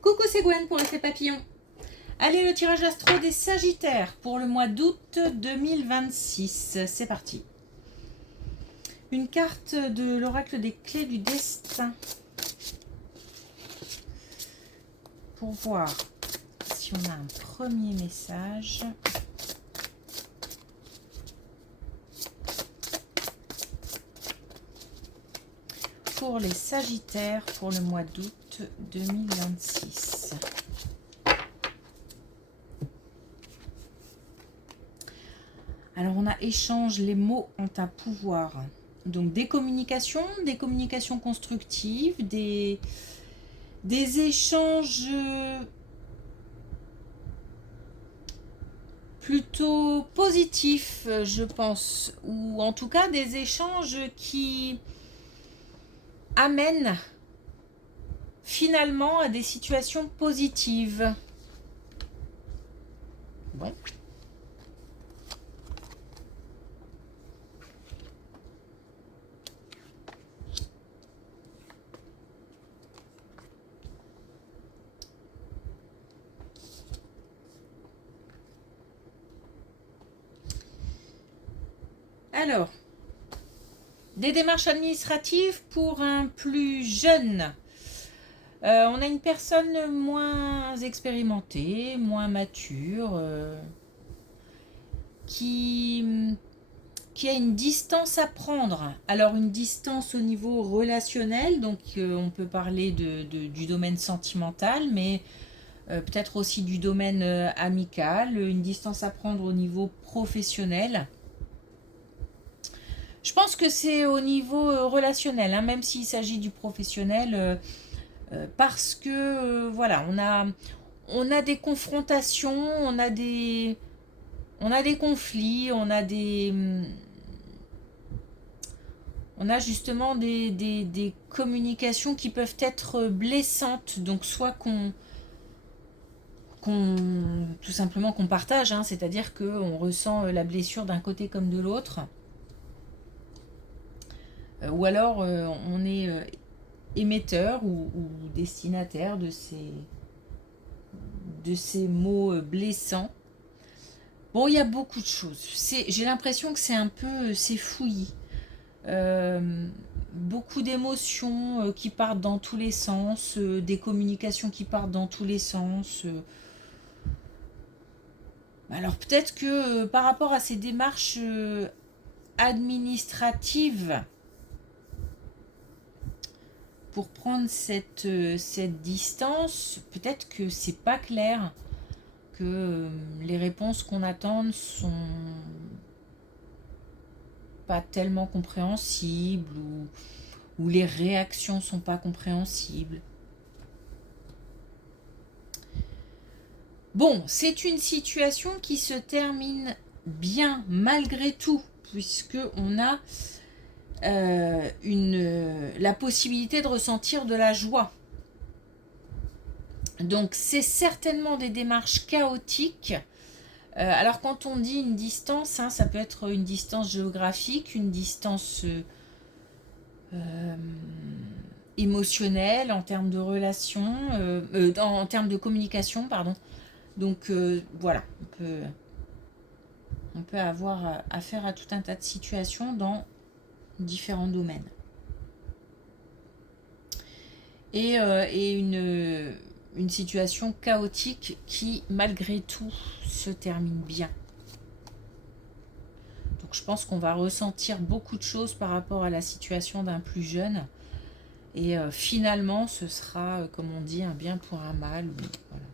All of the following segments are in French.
Coucou, c'est Gwen pour l'effet papillon. Allez, le tirage astro des Sagittaires pour le mois d'août 2026. C'est parti. Une carte de l'oracle des clés du destin. Pour voir si on a un premier message. Pour les Sagittaires pour le mois d'août 2026. Alors on a échange, les mots ont un pouvoir. Donc des communications constructives, des échanges plutôt positifs, je pense. Ou en tout cas des échanges qui amènent finalement à des situations positives. Ouais. Alors, des démarches administratives pour un plus jeune. On a une personne moins expérimentée, moins mature, qui a une distance à prendre. Alors une distance au niveau relationnel, donc on peut parler du domaine sentimental, mais peut-être aussi du domaine amical, une distance à prendre au niveau professionnel. Je pense que c'est au niveau relationnel, hein, même s'il s'agit du professionnel, parce que voilà, on a des confrontations, on a des conflits, on a justement des communications qui peuvent être blessantes, donc soit tout simplement qu'on partage, hein, c'est-à-dire qu'on ressent la blessure d'un côté comme de l'autre. Ou alors on est émetteur ou destinataire de ces mots blessants. Bon, il y a beaucoup de choses. J'ai l'impression que c'est un peu, c'est fouillis. Beaucoup d'émotions qui partent dans tous les sens, des communications qui partent dans tous les sens. Alors peut-être que par rapport à ces démarches administratives, pour prendre cette distance, peut-être que c'est pas clair, que les réponses qu'on attend sont pas tellement compréhensibles, ou les réactions sont pas compréhensibles. Bon, c'est une situation qui se termine bien malgré tout, puisque on a la possibilité de ressentir de la joie. Donc c'est certainement des démarches chaotiques. Alors quand on dit une distance, hein, ça peut être une distance géographique, une distance émotionnelle, en termes de relations, en termes de communication, pardon. Donc voilà, on peut avoir affaire à tout un tas de situations dans différents domaines. Et une situation chaotique qui, malgré tout, se termine bien. Donc je pense qu'on va ressentir beaucoup de choses par rapport à la situation d'un plus jeune. Et finalement, ce sera, comme on dit, un bien pour un mal. Voilà.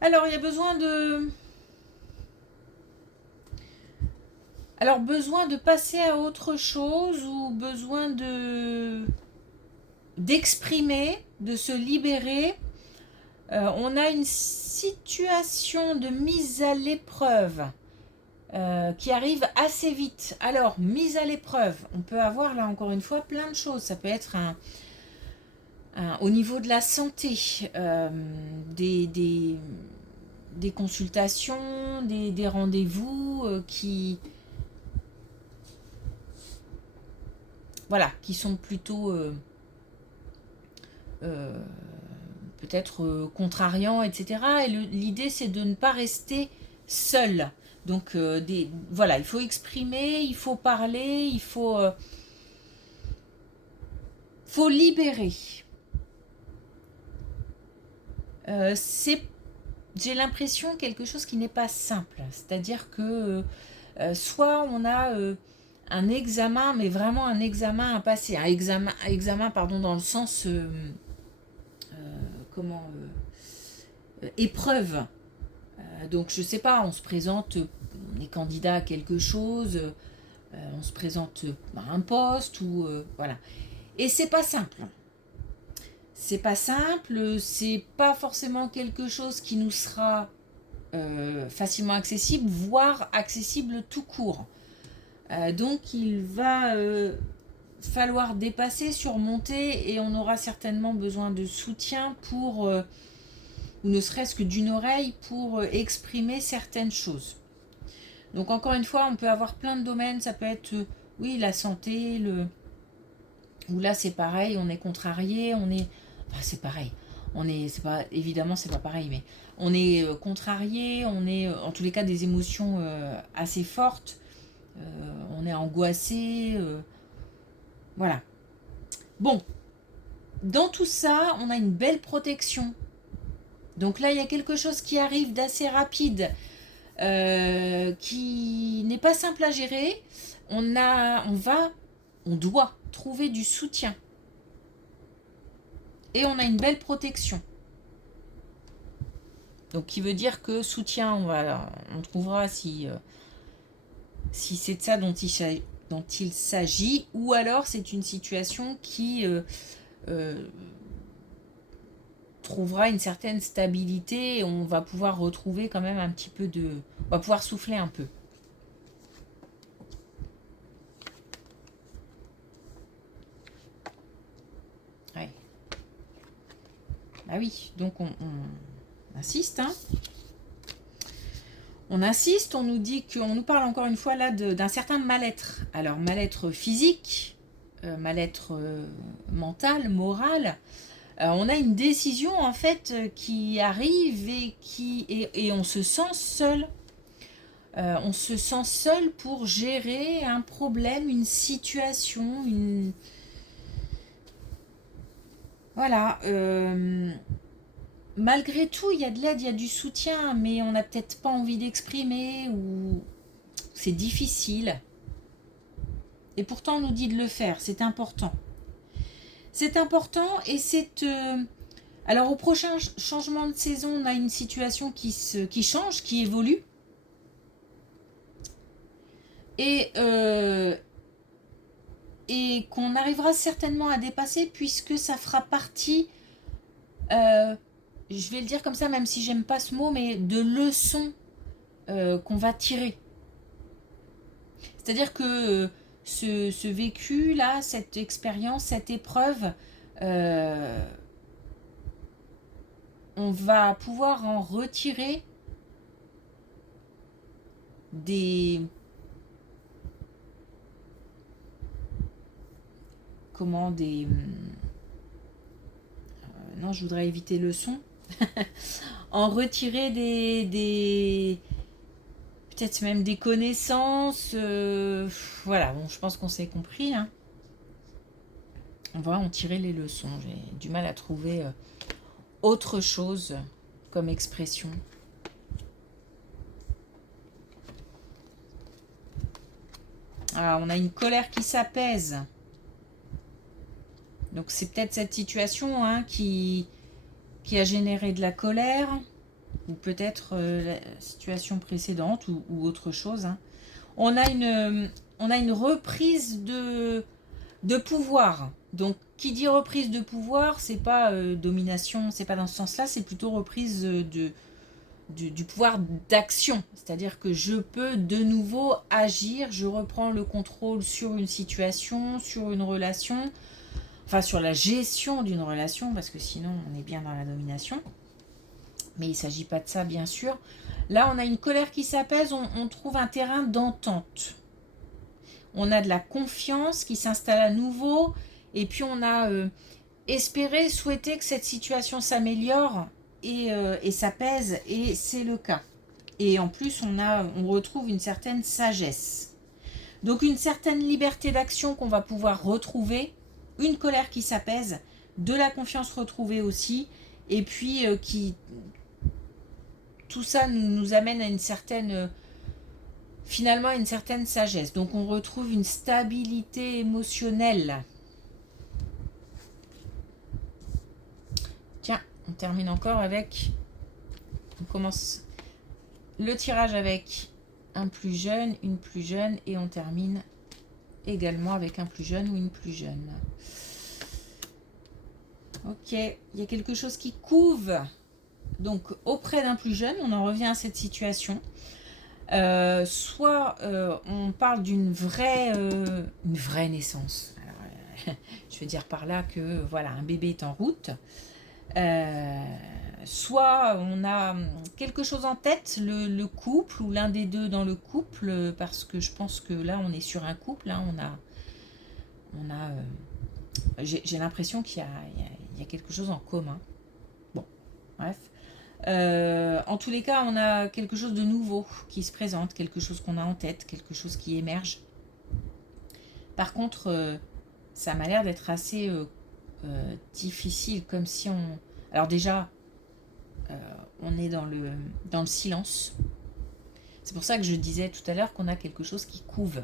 Alors, il y a besoin de passer à autre chose, ou besoin d'exprimer, de se libérer. On a une situation de mise à l'épreuve qui arrive assez vite. Alors, mise à l'épreuve, on peut avoir là encore une fois plein de choses. Ça peut être au niveau de la santé, des consultations, des rendez-vous voilà, qui sont plutôt peut-être contrariants, etc. Et l'idée, c'est de ne pas rester seul. Donc, voilà, il faut exprimer, il faut parler, faut libérer. J'ai l'impression quelque chose qui n'est pas simple. C'est-à-dire que soit on a un examen, mais vraiment un examen à passer. Un examen pardon, dans le sens comment épreuve. Donc je sais pas, on se présente, on est candidat à quelque chose, on se présente à un poste ou voilà. Et c'est pas simple. C'est pas simple, c'est pas forcément quelque chose qui nous sera facilement accessible, voire accessible tout court. Donc il va falloir dépasser, surmonter, et on aura certainement besoin de soutien ou ne serait-ce que d'une oreille pour exprimer certaines choses. Donc encore une fois, on peut avoir plein de domaines, ça peut être oui, la santé, où là c'est pareil, on est contrarié, c'est pareil. Évidemment c'est pas pareil, mais on est contrarié, on est en tous les cas des émotions assez fortes, on est angoissé, voilà. Bon, dans tout ça, on a une belle protection. Donc là, il y a quelque chose qui arrive d'assez rapide, qui n'est pas simple à gérer. On doit trouver du soutien. Et on a une belle protection. Donc, qui veut dire que soutien, on trouvera si c'est de ça dont il s'agit, ou alors c'est une situation qui trouvera une certaine stabilité et on va pouvoir retrouver quand même un petit peu on va pouvoir souffler un peu. Ouais. Bah oui, donc on insiste, hein. On insiste, on nous dit qu'on nous parle encore une fois là d'un certain mal-être. Alors mal-être physique, mal-être mental, moral. On a une décision en fait qui arrive et on se sent seul. On se sent seul pour gérer un problème, une situation, voilà. Malgré tout, il y a de l'aide, il y a du soutien, mais on n'a peut-être pas envie d'exprimer ou c'est difficile. Et pourtant, on nous dit de le faire, c'est important. C'est important et alors au prochain changement de saison, on a une situation qui change, qui évolue. Et qu'on arrivera certainement à dépasser puisque ça fera partie, je vais le dire comme ça, même si j'aime pas ce mot, mais de leçons qu'on va tirer. C'est-à-dire que ce vécu-là, cette expérience, cette épreuve, on va pouvoir en retirer des... non, je voudrais éviter le son. En retirer peut-être même des connaissances. Voilà, bon, je pense qu'on s'est compris. Hein. On va en tirer les leçons. J'ai du mal à trouver autre chose comme expression. Alors, on a une colère qui s'apaise. Donc c'est peut-être cette situation hein, qui a généré de la colère, ou peut-être la situation précédente ou autre chose. Hein. On a une reprise de pouvoir. Donc qui dit reprise de pouvoir, c'est pas domination, c'est pas dans ce sens-là, c'est plutôt reprise du pouvoir d'action. C'est-à-dire que je peux de nouveau agir, je reprends le contrôle sur une situation, sur une relation, enfin sur la gestion d'une relation, parce que sinon on est bien dans la domination. Mais il ne s'agit pas de ça, bien sûr. Là, on a une colère qui s'apaise, on trouve un terrain d'entente. On a de la confiance qui s'installe à nouveau. Et puis, on a espéré, souhaité que cette situation s'améliore et s'apaise. Et c'est le cas. Et en plus, on retrouve une certaine sagesse. Donc, une certaine liberté d'action qu'on va pouvoir retrouver. Une colère qui s'apaise. De la confiance retrouvée aussi. Et puis, tout ça nous amène à une certaine, finalement, à une certaine sagesse. Donc on retrouve une stabilité émotionnelle. Tiens, on termine encore avec, on commence le tirage avec un plus jeune, une plus jeune, et on termine également avec un plus jeune ou une plus jeune. Ok, il y a quelque chose qui couve. Donc auprès d'un plus jeune, on en revient à cette situation. Soit on parle d'une vraie naissance. Alors, je veux dire par là que voilà, un bébé est en route. Soit on a quelque chose en tête, le couple ou l'un des deux dans le couple, parce que je pense que là on est sur un couple. Hein, j'ai l'impression qu'il y a quelque chose en commun. Bon, bref. En tous les cas, on a quelque chose de nouveau qui se présente, quelque chose qu'on a en tête, quelque chose qui émerge. Par contre, ça m'a l'air d'être assez difficile, comme si on... Alors déjà, on est dans le silence. C'est pour ça que je disais tout à l'heure qu'on a quelque chose qui couve.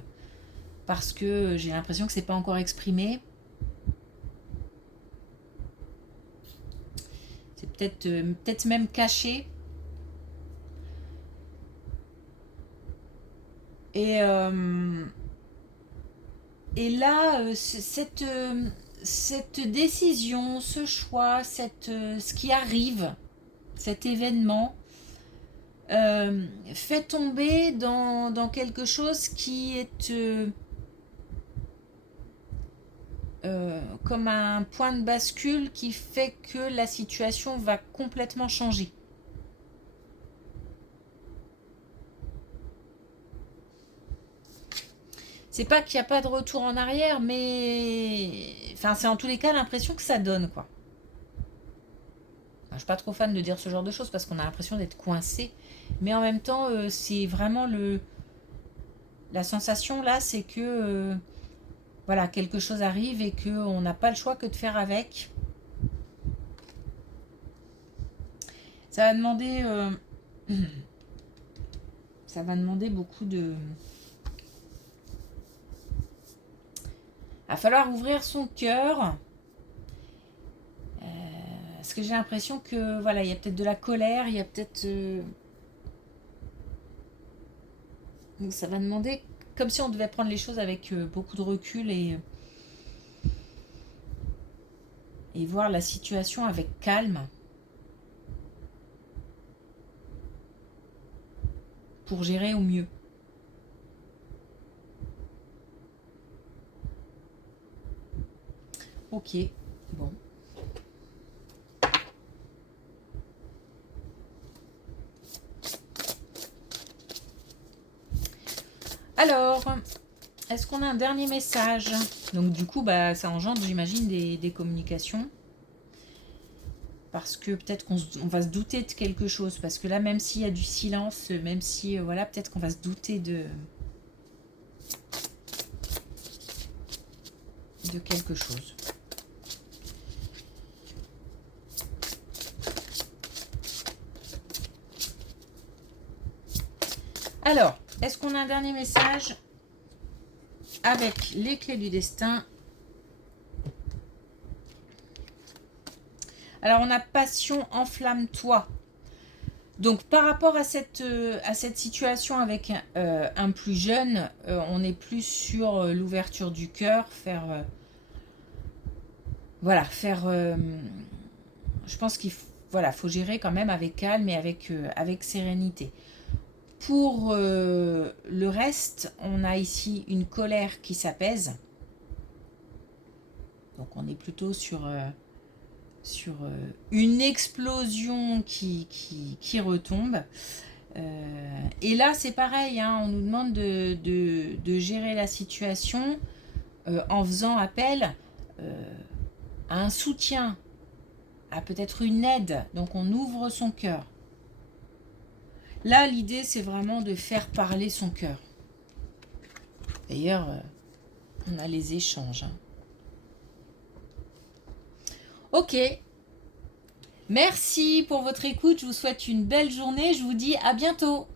Parce que j'ai l'impression que c'est pas encore exprimé. C'est peut-être même caché. Et là, cette décision, ce choix, ce qui arrive, cet événement, fait tomber dans quelque chose qui est comme un point de bascule qui fait que la situation va complètement changer. C'est pas qu'il n'y a pas de retour en arrière, mais enfin, c'est en tous les cas l'impression que ça donne, quoi. Je suis pas trop fan de dire ce genre de choses parce qu'on a l'impression d'être coincé, mais en même temps, c'est vraiment la sensation là, c'est que voilà, quelque chose arrive et qu'on n'a pas le choix que de faire avec. Ça va demander, ça va demander beaucoup de... Il va falloir ouvrir son cœur. Parce que j'ai l'impression que voilà, il y a peut-être de la colère, il y a peut-être... Donc ça va demander, comme si on devait prendre les choses avec beaucoup de recul et voir la situation avec calme. Pour gérer au mieux. Ok, bon. Alors, est-ce qu'on a un dernier message? Donc du coup, bah, ça engendre, j'imagine, des communications. Parce que peut-être qu'on va se douter de quelque chose. Parce que là, même s'il y a du silence, même si, voilà, peut-être qu'on va se douter de quelque chose. Alors, est-ce qu'on a un dernier message avec les clés du destin? Alors, on a passion, enflamme-toi. Donc, par rapport à cette situation avec un plus jeune, on est plus sur l'ouverture du cœur, voilà, je pense qu'il faut gérer quand même avec calme et avec sérénité. Pour le reste, on a ici une colère qui s'apaise. Donc on est plutôt sur une explosion qui retombe. Et là, c'est pareil, hein, on nous demande de gérer la situation en faisant appel à un soutien, à peut-être une aide. Donc on ouvre son cœur. Là, l'idée, c'est vraiment de faire parler son cœur. D'ailleurs, on a les échanges. Hein. Ok. Merci pour votre écoute. Je vous souhaite une belle journée. Je vous dis à bientôt.